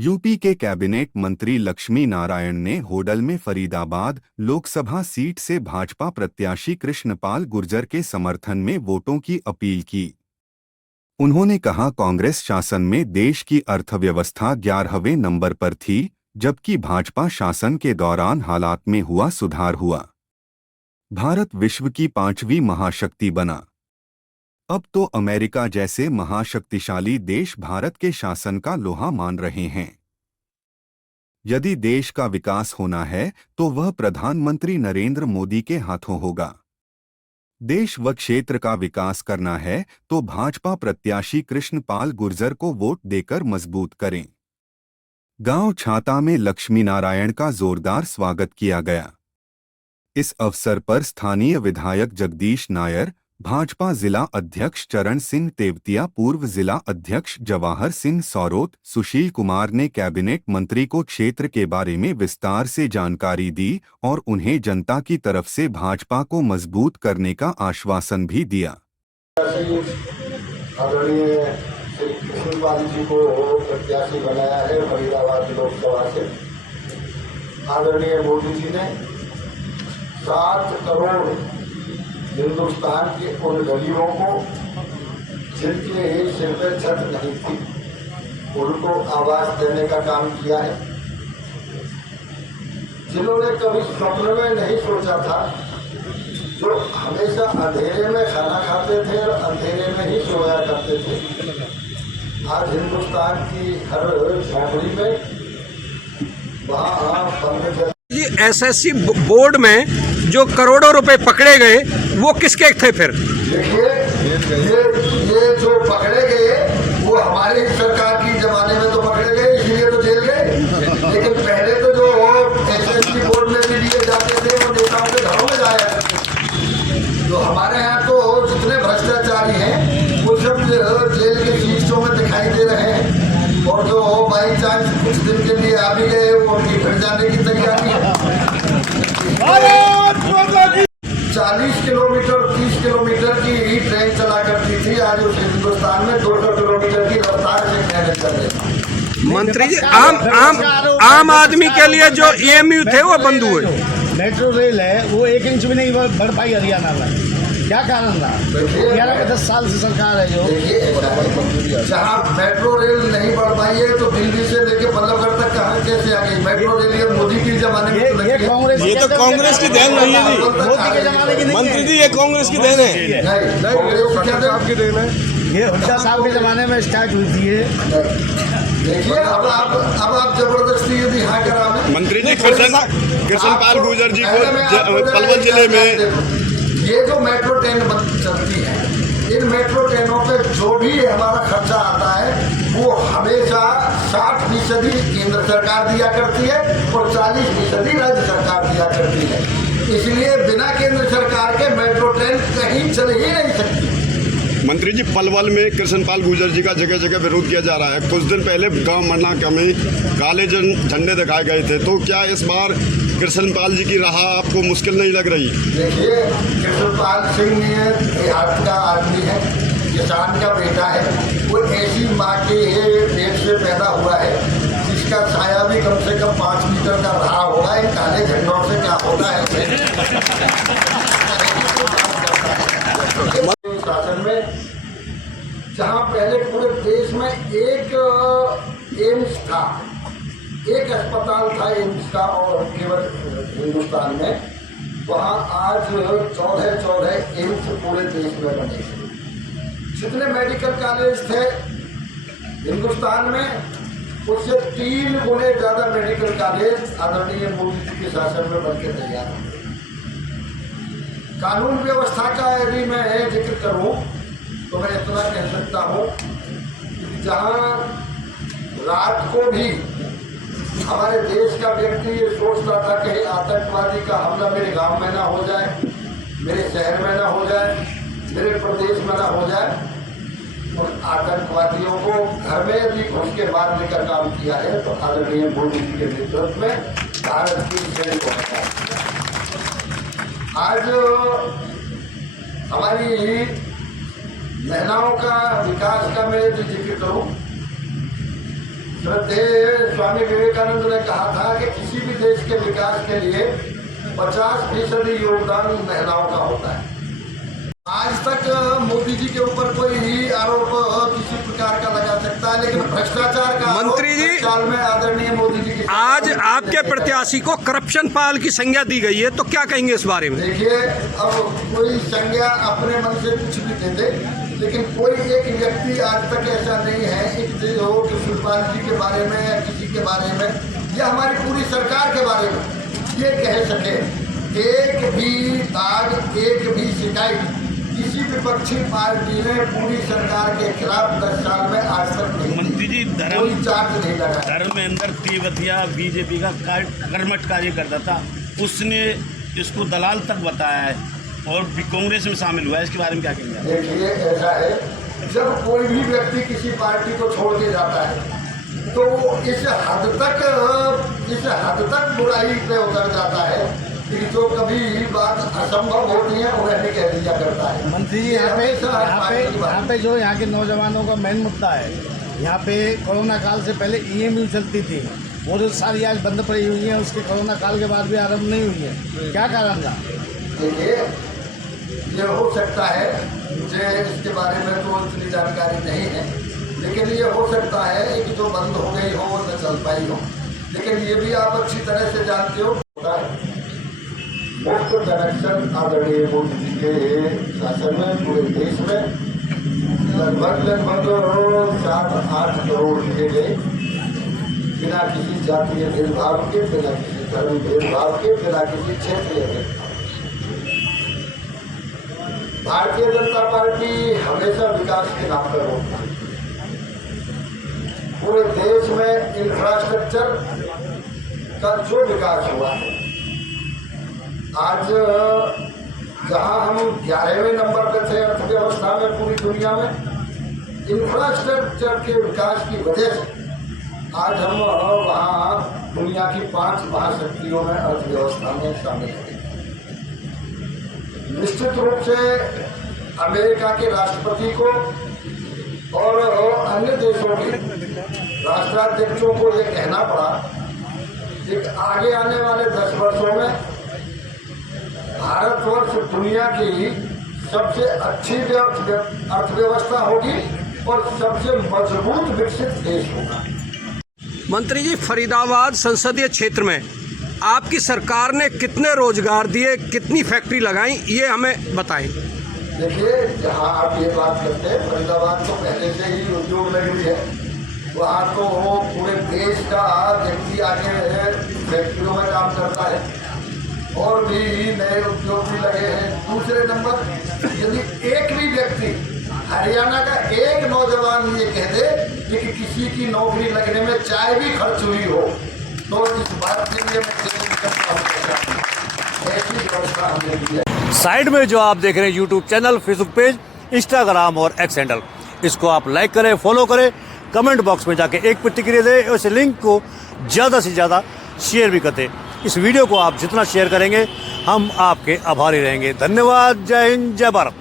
UP के cabinet मंत्री लक्ष्मी नारायण ने होडल में फरीदाबाद लोकसभा सीट से भाजपा प्रत्याशी कृष्णपाल गुर्जर के समर्थन में वोटों की अपील की। उन्होंने कहा, कांग्रेस शासन में देश की अर्थव्यवस्था 11वें नंबर पर थी, जबकि भाजपा शासन के दौरान हालात में हुआ सुधार हुआ। भारत विश्व की 5वीं महाशक्ति बना। अब तो अमेरिका जैसे महाशक्तिशाली देश भारत के शासन का लोहा मान रहे हैं। यदि देश का विकास होना है तो वह प्रधानमंत्री नरेंद्र मोदी के हाथों होगा। देश व क्षेत्र का विकास करना है तो भाजपा प्रत्याशी कृष्णपाल गुर्जर को वोट देकर मजबूत करें। गांव छाता में लक्ष्मी नारायण का जोरदार स्वागत किया गया। इस अवसर पर स्थानीय विधायक जगदीश नायर, भाजपा जिला अध्यक्ष चरण सिंह तेवतिया, पूर्व जिला अध्यक्ष जवाहर सिंह सौरोत, सुशील कुमार ने कैबिनेट मंत्री को क्षेत्र के बारे में विस्तार से जानकारी दी और उन्हें जनता की तरफ से भाजपा को मजबूत करने का आश्वासन भी दिया। आदरणीय श्री कृष्णपाल जी को प्रत्याशी बनाया है फरीदाबाद लोकसभा से। आदरणीय मोदी जी ने 7 करोड़ हिंदुस्तान के उन गरीबों को जिनके सिर पर छत नहीं थी, उनको आवाज देने का काम किया है। जिन्होंने कभी स्वप्न में नहीं सोचा था, जो हमेशा अंधेरे में खाना खाते थे और अंधेरे में ही सोया करते थे, आज हिंदुस्तान की हर झोपड़ी में वहाँ बंद जी एसएससी बोर्ड में जो करोड़ों रुपए पकड़े गए वो किसके थे? फिर देखिए, ये जो पकड़े गए वो हमारी सरकार की जमाने में तो पकड़े गए, इसलिए तो जेल गए। लेकिन पहले तो जो एसएससी बोर्ड में भी लिए जाते थे वो नेताओं के घरों में जाया करते थे। तो हमारे यहाँ तो जितने भ्रष्टाचारी हैं वो सब जेल के शीशों में दिखाई दे रहे हैं, और जो बाई चांस कुछ दिन के लिए आ भी गए वो उनकी फिर जाने की तैयारी है। 40 किलोमीटर 30 किलोमीटर की ट्रेन चला करती थी, आज उस हिंदुस्तान में 200 किलोमीटर की रफ्तार से ट्रेन चल रही। मंत्री जी, आम आदमी के लिए जो ईएमयू थे वो बंद हुए। मेट्रो रेल है वो 1 इंच भी नहीं बढ़ पाई हरियाणा में, क्या कारण था? 11-10 साल से सरकार है जो। जहाँ मेट्रो रेल नहीं बढ़ पाई है तो दिल्ली से लेके बल्लभगढ़ तक कहाँ कैसे आ गई मेट्रो रेल? ये मोदी के जमाने में तो ये तो कांग्रेस की देन नहीं है जी, मोदी के जमाने की नहीं है। मंत्री जी ये कांग्रेस की देन है, साहब की देन है। ये हुड्डा साहब के जमाने में स्टार्ट हुई थी ये। देखिए, अब आप जबरदस्ती यदि हाँ करा में मंत्री जी कृष्णपाल गुर्जर जी को पलवल जिले में ये जो मेट्रो ट्रेन चलती है, इन मेट्रो ट्रेनों पे जो भी हमारा खर्चा आता है वो हमेशा 60% केंद्र सरकार दिया करती है और 40% राज्य सरकार दिया करती है। इसलिए बिना केंद्र सरकार के मेट्रो ट्रेन कहीं चल ही नहीं सकती। मंत्री जी, पलवल में कृष्णपाल गुर्जर जी का जगह जगह विरोध किया जा रहा है। कुछ दिन पहले गांव मरना में काले झंडे दिखाए गए थे, तो क्या इस बार कृष्णपाल जी की राह आपको मुश्किल नहीं लग रही? देखिए, कृष्णपाल सिंह देहात का आदमी है, किसान का बेटा है। वो ऐसी माँ के पेट से पैदा हुआ है जिसका साया भी कम से कम 5 मीटर का रहा होगा। इन काले झंडों से क्या होता है? शासन में जहाँ पहले पूरे देश में एक एम्स था, एक अस्पताल था एम्स का, और केवल हिंदुस्तान में वहाँ आज 14 एम्स पूरे देश में बने। जितने मेडिकल कॉलेज थे हिंदुस्तान में, उससे 3 गुने ज़्यादा मेडिकल कॉलेज आदरणीय मोदी जी के शासन में बनके तैयार हैं। कानून व्यवस्था का यदि मैं जिक्र करूं तो मैं इतना कह सकता हूं, जहां रात को भी हमारे देश का व्यक्ति ये सोचता था कि आतंकवादी का हमला मेरे गांव में ना हो जाए, मेरे शहर में ना हो जाए, मेरे प्रदेश में ना हो जाए, और आतंकवादियों को घर में यदि घुस के मारने का काम किया है तो आदरणीय मोदी जी के नेतृत्व में भारत की सेना को हटाया। आज हमारी महिलाओं का विकास का मैं यदि जिक्र करूं, श्रद्धेय स्वामी विवेकानंद ने कहा था कि किसी भी देश के विकास के लिए 50% योगदान महिलाओं का होता है। आज तक मोदी जी के ऊपर कोई ही आरोप किसी प्रकार का लगा सकता है, लेकिन भ्रष्टाचार का मंत्री जी, साल में आदरणीय मोदी जी की आज आपके प्रत्याशी को करप्शन पाल की संज्ञा दी गई है, तो क्या कहेंगे इस बारे में? देखिए, अब कोई संज्ञा अपने मन से कुछ भी दे दे, लेकिन कोई एक व्यक्ति आज तक ऐसा नहीं है कि जो कृष्णपाल जी के बारे में या किसी के बारे में या हमारी पूरी सरकार के बारे में ये कह सके एक भी दाग, एक भी शिकायत किसी विपक्षी पार्टी ने पूरी सरकार के खिलाफ 10 साल में आज तक नहीं। मंत्री जी, कोई चार्ज नहीं लगा। धर्मेंद्र तिवारी बीजेपी का कर्मठ कार्य करता था, उसने इसको दलाल तक बताया है और कांग्रेस में शामिल हुआ है, इसके बारे में क्या कहेंगे? देखिए, ऐसा है, जब कोई भी व्यक्ति किसी पार्टी को छोड़ के जाता है तो इस हद तक बुराई पे उतर जाता है कि जो कभी बात असंभव होती है उन्हें नहीं कह दिया करता है। मंत्री जी, यहाँ पे जो यहाँ के नौजवानों का मेन मुद्दा है, यहाँ पे कोरोना काल से पहले EMU चलती थी, वो जो सारी आज बंद पड़ी हुई है, उसके कोरोना काल के बाद भी आरंभ नहीं हुई है, क्या कारण था? देखिए, ये हो सकता है, मुझे इसके बारे में तो इतनी जानकारी नहीं है, लेकिन ये हो सकता है कि जो बंद हो गई हो वो न चल पाई हो, लेकिन ये भी आप अच्छी तरह से जानते हो मुफ्त कनेक्शन आदरणीय मोदी जी के शासन में पूरे देश में लगभग 7-8 करोड़ दिए गए, बिना किसी जातीय भेदभाव के, बिना किसी धर्म भेदभाव के, बिना किसी क्षेत्रीय भेदभाव। भारतीय जनता पार्टी हमेशा विकास के नाम पर होता है। पूरे देश में इंफ्रास्ट्रक्चर का जो विकास हुआ है, आज जहां हम 11वें नंबर पर थे अर्थव्यवस्था में पूरी दुनिया में, इंफ्रास्ट्रक्चर के विकास की वजह से आज हम वहाँ दुनिया की 5 महाशक्तियों में अर्थव्यवस्था में शामिल हैं। निश्चित रूप से अमेरिका के राष्ट्रपति को और अन्य देशों के राष्ट्राध्यक्षों को ये कहना पड़ा कि आगे आने वाले 10 वर्षों में भारतवर्ष दुनिया की सबसे अच्छी अर्थव्यवस्था होगी और सबसे मजबूत विकसित देश होगा। मंत्री जी, फरीदाबाद संसदीय क्षेत्र में आपकी सरकार ने कितने रोजगार दिए, कितनी फैक्ट्री लगाई, ये हमें बताएं। देखिए, जहाँ आप ये बात करते हैं, फरीदाबाद तो पहले से ही उद्योग लगी है, वहाँ तो पूरे देश का व्यक्ति आके फैक्ट्रियों में काम करता है और भी नए उद्योग भी लगे हैं। दूसरे नंबर, यदि एक भी व्यक्ति, हरियाणा का एक नौजवान ये कह दे कि किसी की नौकरी लगने में चाय भी खर्च हुई हो, तो इस बात के लिए मैं ऐसी व्यवस्था हमने की है। साइड में जो आप देख रहे हैं YouTube channel, Facebook page, Instagram और X हैंडल, इसको आप लाइक करें, फॉलो करें, कमेंट बॉक्स में जाके एक प्रतिक्रिया दें और इस लिंक को ज़्यादा से ज़्यादा शेयर भी करते। इस वीडियो को आप जितना शेयर करेंगे हम आपके आभारी रहेंगे। धन्यवाद। जय हिंद, जय भारत।